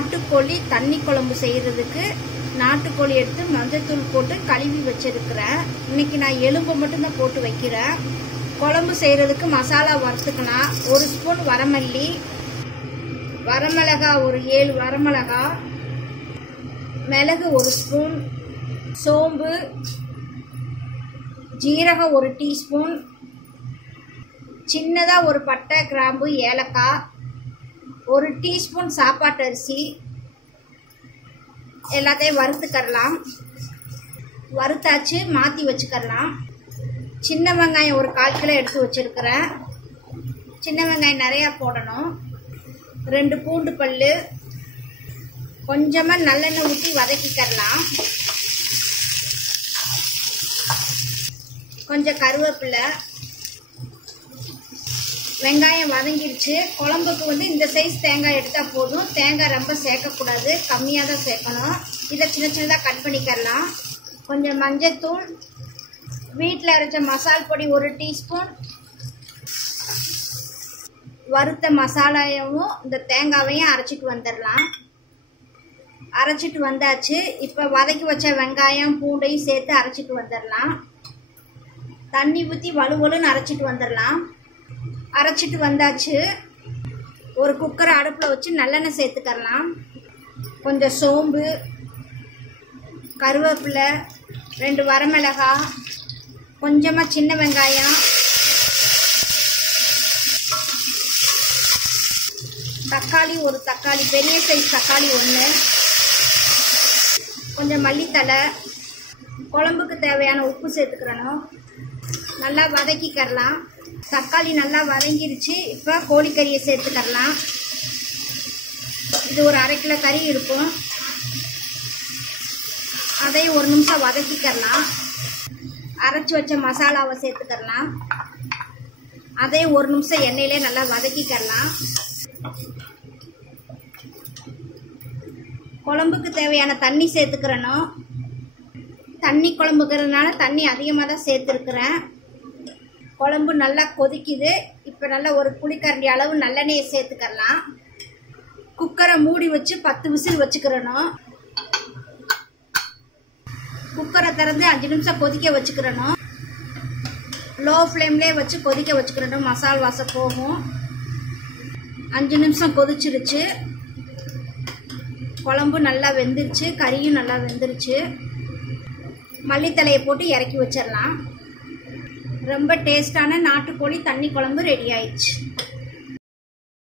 நாட்டுக்கோழி தண்ணி குழம்பு செய்யறதுக்கு நாட்டுக்கோழி எடுத்து மஞ்சத்தூள் போட்டு கழுவி வச்சிருக்கிறேன். இன்னைக்கு நான் எலும்பு மட்டும்தான் போட்டு வைக்கிறேன். குழம்பு செய்யறதுக்கு மசாலா வறுத்துக்கலாம். 1 ஸ்பூன் வரமல்லி, வரமிளகா ஒரு 7 வரமிளகா, மிளகு 1 ஸ்பூன், சோம்பு, ஜீரகம் 1 டீஸ்பூன், சின்னதா ஒரு பட்டை, கிராம்பு, ஏலக்காய், 1 டீஸ்பூன் சாப்பாட்டு அரிசி, எல்லாத்தையும் வறுத்துக்கலாம். வறுத்தாச்சு மாற்றி வச்சுக்கலாம். சின்ன வெங்காயம் ஒரு 1/4 கிலோ எடுத்து வச்சிருக்கிறேன். சின்ன வெங்காயம் நிறையா போடணும். 2 பூண்டு பல்லு, கொஞ்சமாக நல்லெண்ணெய் ஊற்றி வதக்கிக்கலாம். கொஞ்சம் கருவேப்பிலை. வெங்காயம் வதங்கிடுச்சு. குழம்புக்கு இந்த சைஸ் தேங்காய் எடுத்தால் போதும். தேங்காய் ரொம்ப சேர்க்கக்கூடாது, கம்மியாக தான் சேர்க்கணும். இதை சின்ன சின்னதாக கட் பண்ணிக்கலாம். கொஞ்சம் மஞ்சத்தூள், வீட்டில் அரைச்ச மசால் பொடி 1 டீஸ்பூன், வறுத்த மசாலாவும் இந்த தேங்காவையும் அரைச்சிட்டு வந்துடலாம். அரைச்சிட்டு வந்தாச்சு. இப்போ வதக்கி வச்ச வெங்காயம் பூண்டையும் சேர்த்து அரைச்சிட்டு வந்துடலாம். தண்ணி ஊற்றி வலுவலுன்னு அரைச்சிட்டு வந்துடலாம். அரைச்சிட்டு வந்தாச்சு. ஒரு குக்கரை அடுப்பில் வச்சு நல்லெண்ணெய் சேர்த்துக்கலாம். கொஞ்சம் சோம்பு, கருவேப்பிலை, 2 வரமிளகாய், கொஞ்சமாக சின்ன வெங்காயம், தக்காளி 1 தக்காளி, பெரிய சைஸ் தக்காளி 1, கொஞ்சம் மல்லித்தலை, குழம்புக்கு தேவையான உப்பு சேர்த்துக்கிறணும். நல்லா வதக்கிக்கலாம். தக்காளி நல்லா வதங்கிருச்சு. இப்போ கோழிக்கறியை சேர்த்துக்கலாம். இது ஒரு 1/2 கிலோ கறி இருக்கும். அதையும் 1 நிமிஷம் வதக்கிக்கலாம். அரைச்சி வச்ச மசாலாவை சேர்த்துக்கலாம். அதையும் 1 நிமிஷம் எண்ணெயிலே நல்லா வதக்கிக்கலாம். குழம்புக்கு தேவையான தண்ணி சேர்த்துக்கிறணும். தண்ணி குழம்புக்கிறதுனால தண்ணி அதிகமாக தான் சேர்த்துருக்குறேன். குழம்பு நல்லா கொதிக்குது. இப்போ நல்லா ஒரு குழிக்கரண்டி அளவு நல்லெண்ணெயை சேர்த்துக்கலாம். குக்கரை மூடி வச்சு 10 விசில் வச்சுக்கிறணும். குக்கரை திறந்து 5 நிமிஷம் கொதிக்க வச்சுக்கிறணும். லோ ஃப்ளேம்லேயே வச்சு கொதிக்க வச்சுக்கிறணும். மசால் வாசம் போகும். 5 நிமிஷம் கொதிச்சிருச்சு. குழம்பு நல்லா வெந்துருச்சு. கறியும் நல்லா வெந்துருச்சு. மல்லித்தலையை போட்டு இறக்கி வச்சிடலாம். ரொம்ப டேஸ்டான நாட்டுக்கோழி தண்ணி குழம்பு ரெடி ஆயிடுச்சு.